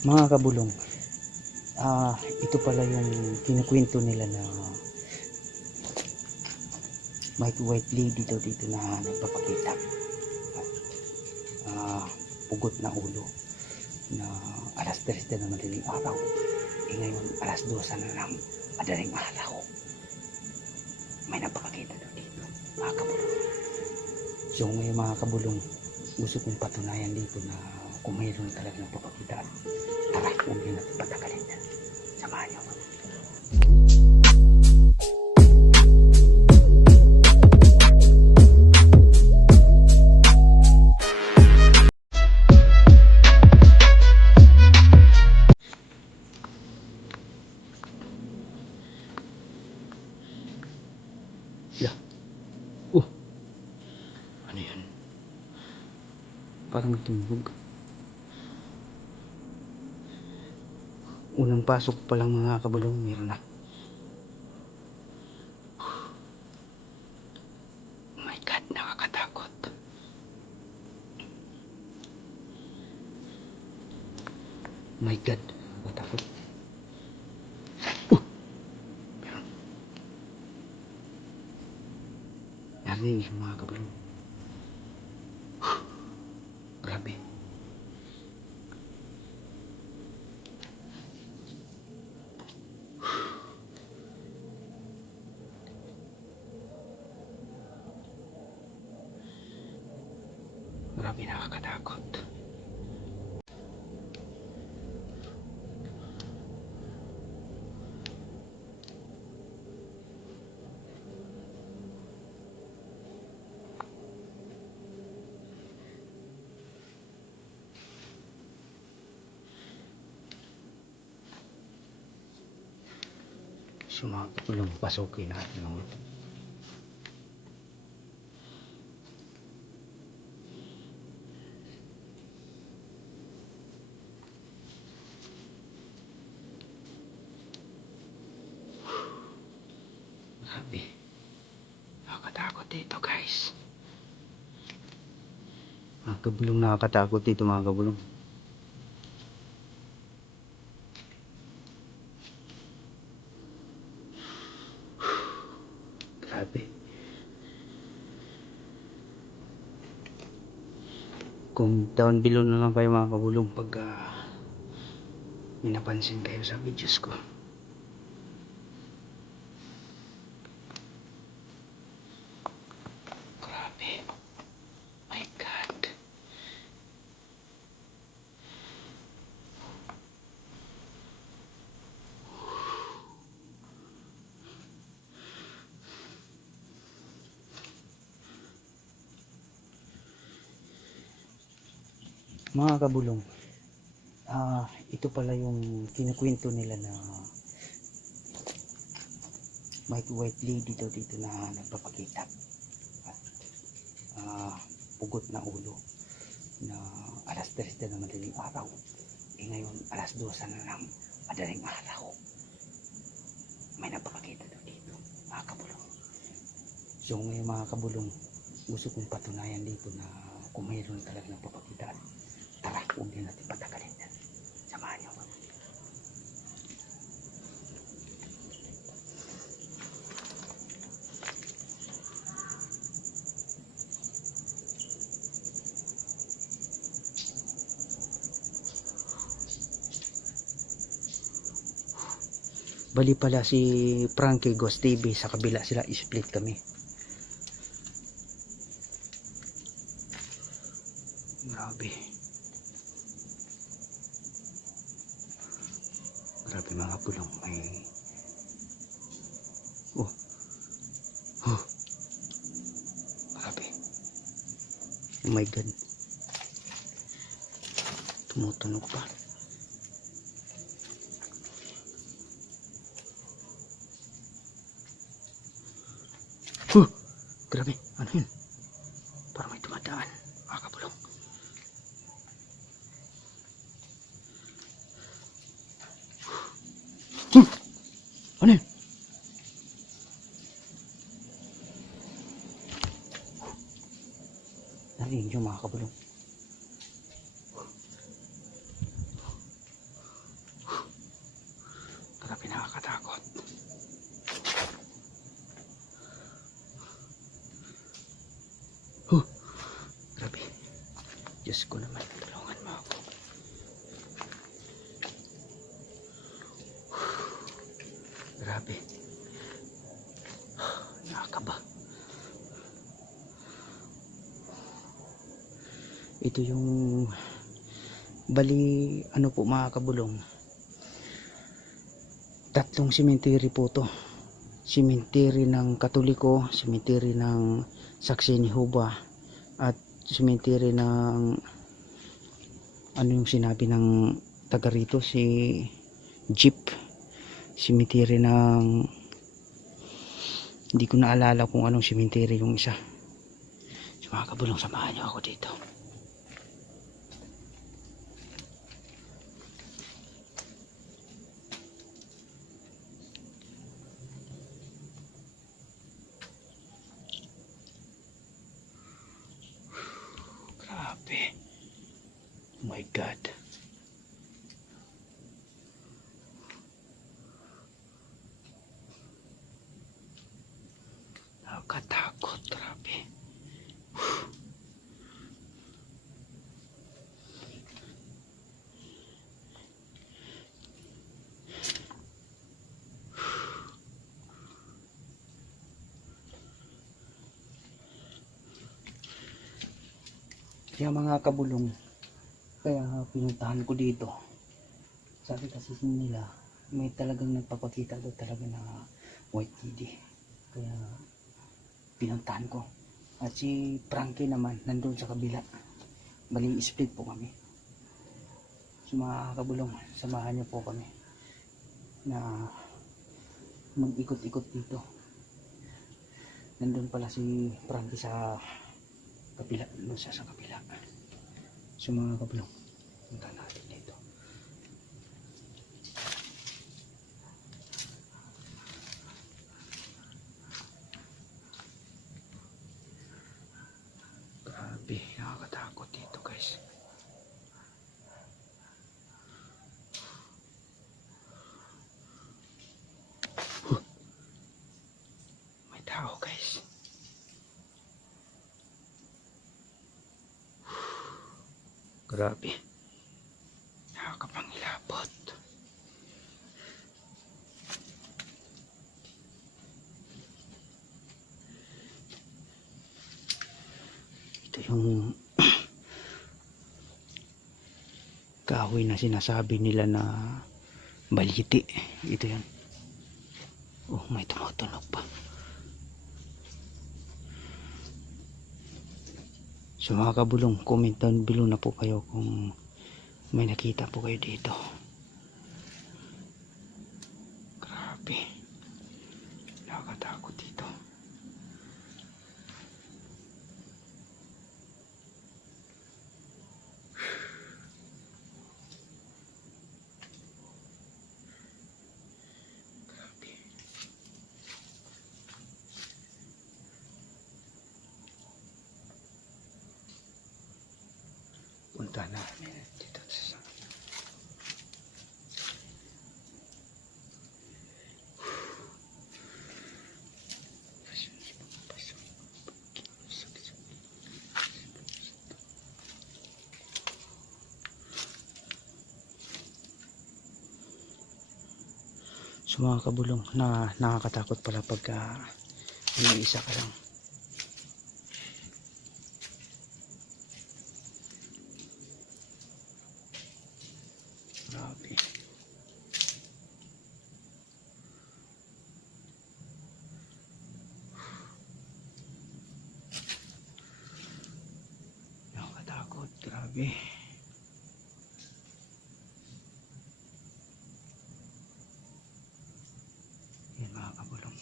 Mga kabulong, ito pala yung kinukwento nila na may white lady daw dito na nagpapakita at pugot na ulo na alas 3 na ng madaling araw. Ngayon alas 12 na ng madaling araw, may napakakita daw dito, mga kabulong. So ngayon mga kabulong, gusto kong patunayan dito na kung mayroon talaga ng papakita. Tara, huwag din natin patagalin. Samahan niyo ako. Yeah. Ano yan? Parang tumunog. Unang pasok pa lang mga kabulong, meron na. Oh my God, nakakatakot. Oh my God, nakakatakot. Meron. Narinig yung mga kabulong. Grabe. Grabe, nakakatakot. So mga kabulong, pasukin natin ng grabe. Nakakatakot dito guys. Mga kabulong, nakakatakot dito mga kabulong. Grabe. Kung down below na lang kayo mga kabulong pag may napansin kayo sa videos ko. Grabe. My God. Mga kabulong, ito pala yung kinukwento nila na may white lady daw dito na nagpapakita at pugot na ulo na alas 3 na ng madaling araw. Ngayon alas 12 na ng madaling araw, may napakakita daw dito, mga kabulong. So ngayon mga kabulong, gusto kong patunayan dito na kung mayroon talaga ng papakita. Tara, huwag din natin patagalin. Samahan niyo ako. Bali pala si Frankie Ghost TV, sa kabila sila, split kami. Grabe. Grabe mga pulong, may grabe. Oh my God, tumutunog pa. Grabe, ano yun? Parang may dumadaan, mga kapulong. Ano yun? Narinig yung mga kabulong. Diyos ko naman, tulungan mo ako. Grabe. Nakakaba. Ito yung bali, ano po mga kabulong, tatlong cemetery po to. Cemetery ng Katoliko, cemetery ng Saksi ni Jehovah, at cemetery ng ano yung sinabi ng taga rito, si Jeep, cemetery ng hindi ko naalala kung anong cemetery yung isa. So mga kabulong, samahan niyo ako dito. Grabe. Oh my God. Nakakatakot. Grabe. Kaya mga kabulong, kaya pinuntahan ko dito. Sabi kasi nila, may talagang nagpapakita doon talaga na white lady. Kaya pinuntahan ko. At si Frankie naman nandun sa kabila. Bali split po kami. So mga kabulong, samahan niyo po kami na mag-ikot-ikot dito. Nandun pala si Frankie sa kabila, nandun siya sa kabila. So mga kabulong, punta natin dito. Grabe, nakakatakot dito guys. May tao guys. Grabe. Nakakapangilabot. Ito yung kahoy na sinasabi nila na baliti. Ito yan. Oh, may tumutunog pa. So mga kabulong, comment down below na po kayo kung may nakita po kayo dito. Grabe. Nakakatakot dito. Grabe. Punta namin dito sa so mga kabulong, na nakakatakot pala pagka isa ka lang. Grabe. Nakakatakot, grabe. Yan mga kabulong.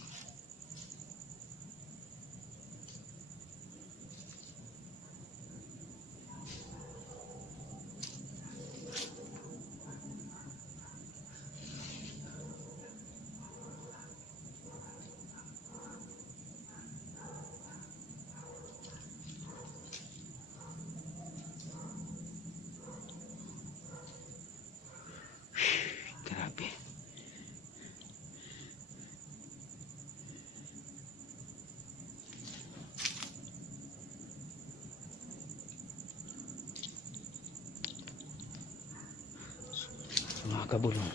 Mga kabulong.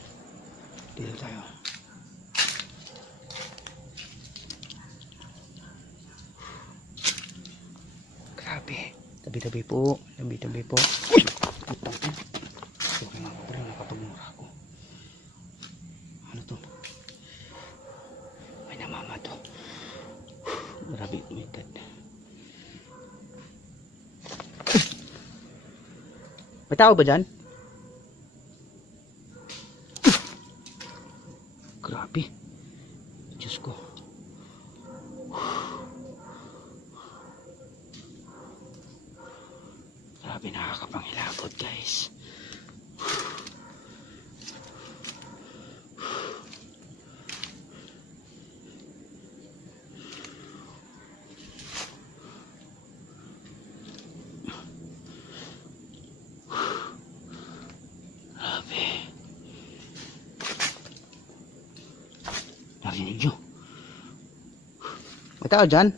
Dito tayo. Grabe. Tabi-tabi po. Tabi-tabi po. Uy! Putang ina. Sorry mga kabulong. Nakapagmura ako. Ano to? May namama to. Grabe. Umitad. May tao ba dyan? Grabe. Diyos ko. Grabe, nakakapangilabot guys. Grabe. Narinig nyo? May tao dyan?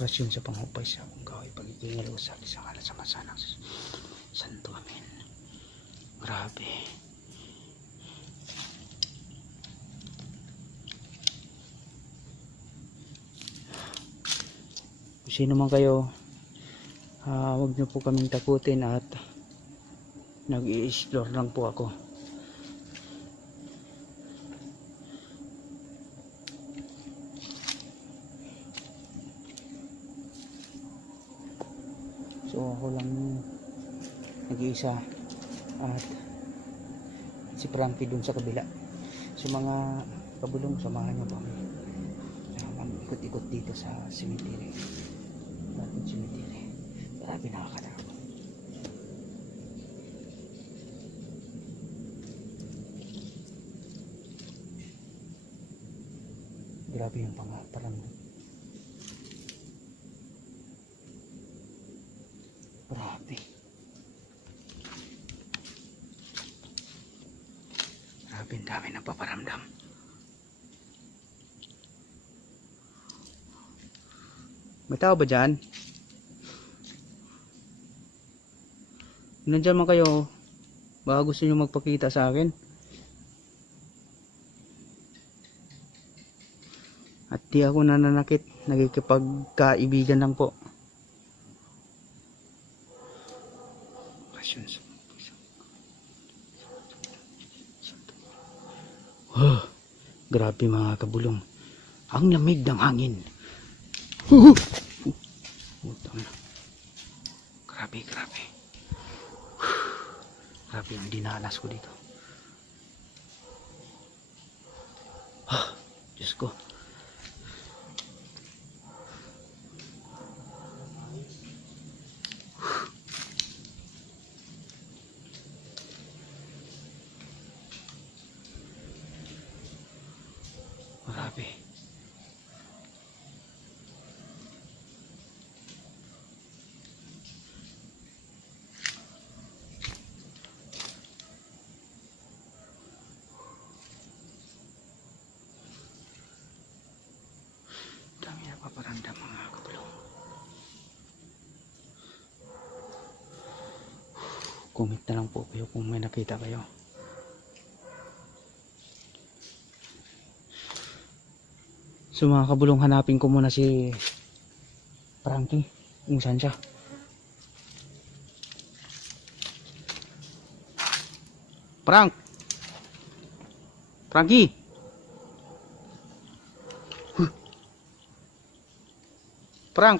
Rasyon sa panghupay sa akong gaway pagiging usap isang alat sa masanang santo amin. Grabe. Kung sino man kayo, huwag nyo po kaming takutin at nag-i-explore lang po ako. So ako lang nag-iisa at si Frankie dun sa kabila. So mga kabulong, samahan nyo po kami mag-ikot-ikot dito sa cemetery. Dating cemetery. Grabe, nakakalaro. Grabe yung parang grabe. Grabe, ang dami ng paparamdam. May tao ba dyan? Nandyan man kayo, baka gusto nyo magpakita sa akin. At di ako nananakit, nagkikipagkaibigan lang po. Oh, grabe mga kabulong. Ang lamig ng hangin. Grabe, grabe. Grabe yung dinanas ko dito. Diyos ko. Grabe. Dami na paparandam mga kabulong. Comment na lang po kayo kung may nakita kayo. So mga kabulong, hanapin ko muna si Frankie. Kung saan siya. Frankie! Frank!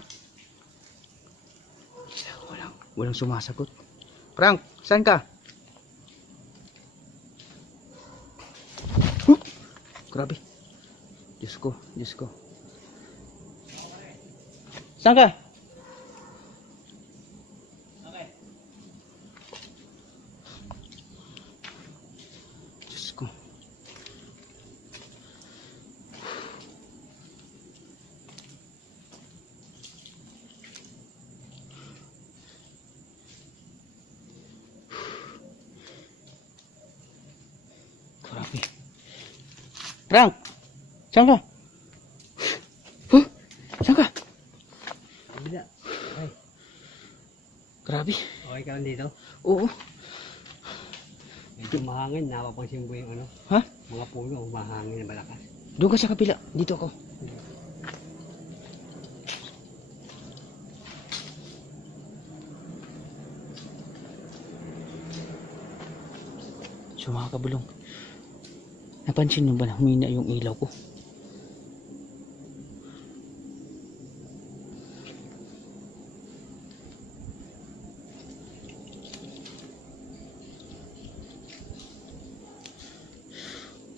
Walang sumasagot. Frank, saan ka? Grabe. Diyos ko, Diyos ko. Saan ka? Okay. Diyos ko. Grabe. Frank! Saan ka? Saan ka? Grabe. Okay ka lang dito? Oo. Medyo mahangin. Napapansin mo yung ano? Ha? Mga puno. Mahangin na malakas. Doon ka sa kapila. Dito ako. So mga kabulong, napansin nyo ba na humina yung ilaw ko?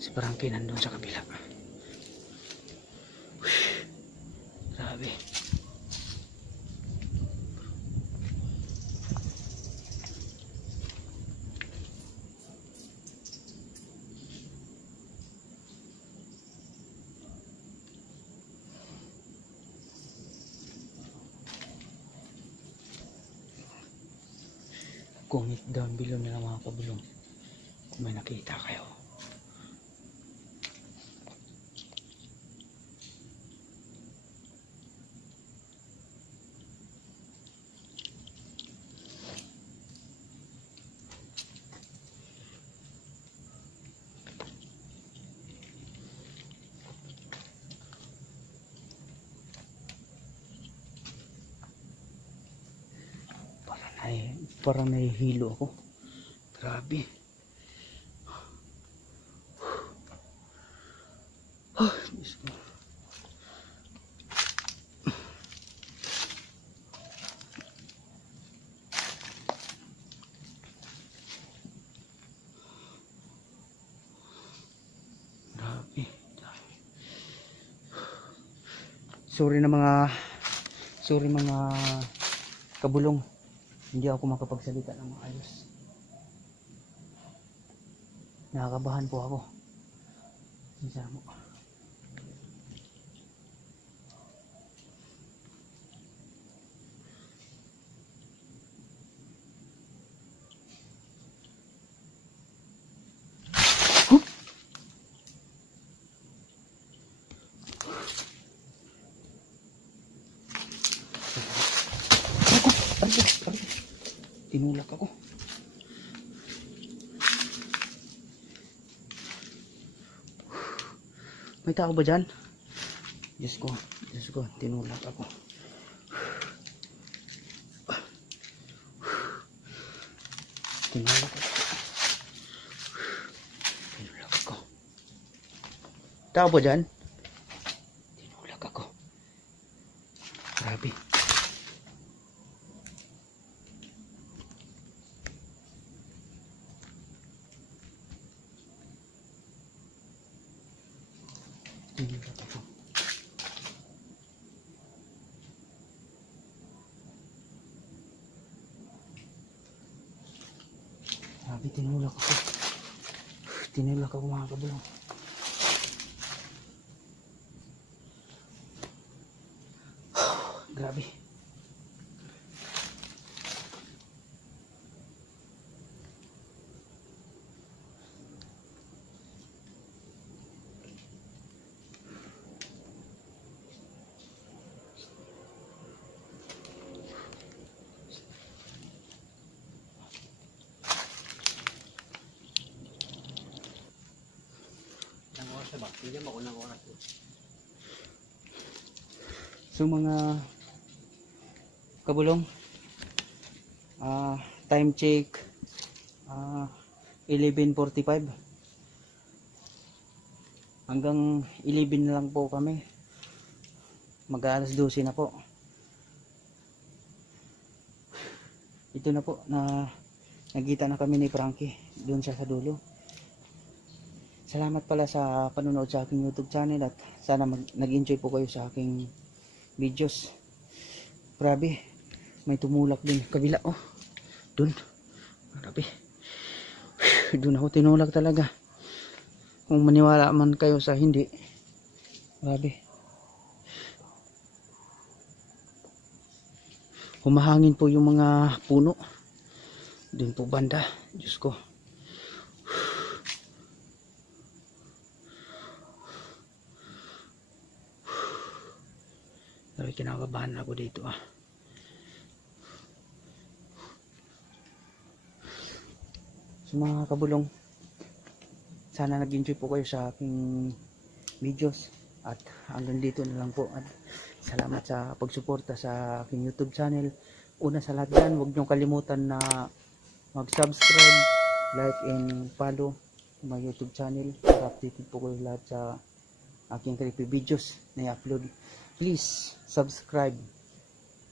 Si Frankie nandun sa kabila. Grabe. Comment down below na lang mga kabulong kung may nakita kayo. Parang nahihilo ako. Grabe. Diyos ko. Grabe. Sorry mga kabulong. Hindi ako makapagsalita ng maayos. Nakakabahan po ako. Minsan mo. Tinulak ako. May tao ba dyan? Diyos ko, tinulak ako. Tinulak ako. Tao ba dyan? Tinulak ako. Grabe. Tinulak ako. Grabe, tinulak ako. Tinulak ako mga kabulong. Grabe. Ba? Hindi mo unang oras. So mga kabulong, time check 11:45. Hanggang 11 na lang po kami. Mag-aalas 12 na po. Ito na po na nagkita na kami ni Frankie doon siya sa dulo. Salamat pala sa panonood sa aking YouTube channel at sana nag-enjoy po kayo sa aking videos. Grabe, may tumulak din kabila. Oh, dun. Grabe. Dun ako tinulak talaga. Kung maniwala man kayo sa hindi. Grabe. Humahangin po yung mga puno. Dun po banda. Diyos ko. Grabe, kinakabahan ako dito. So mga kabulong, sana nag-enjoy po kayo sa aking videos at hanggang dito na lang po. At salamat sa pagsuporta sa aking YouTube channel. Una sa lahat dyan, huwag niyong kalimutan na mag-subscribe, like and follow my YouTube channel para updated po kayo lahat sa aking creepy videos na i-upload. Please subscribe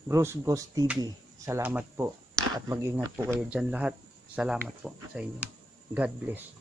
Bros Ghost TV. Salamat po at mag-ingat po kayo dyan lahat. Salamat po sa inyo. God bless.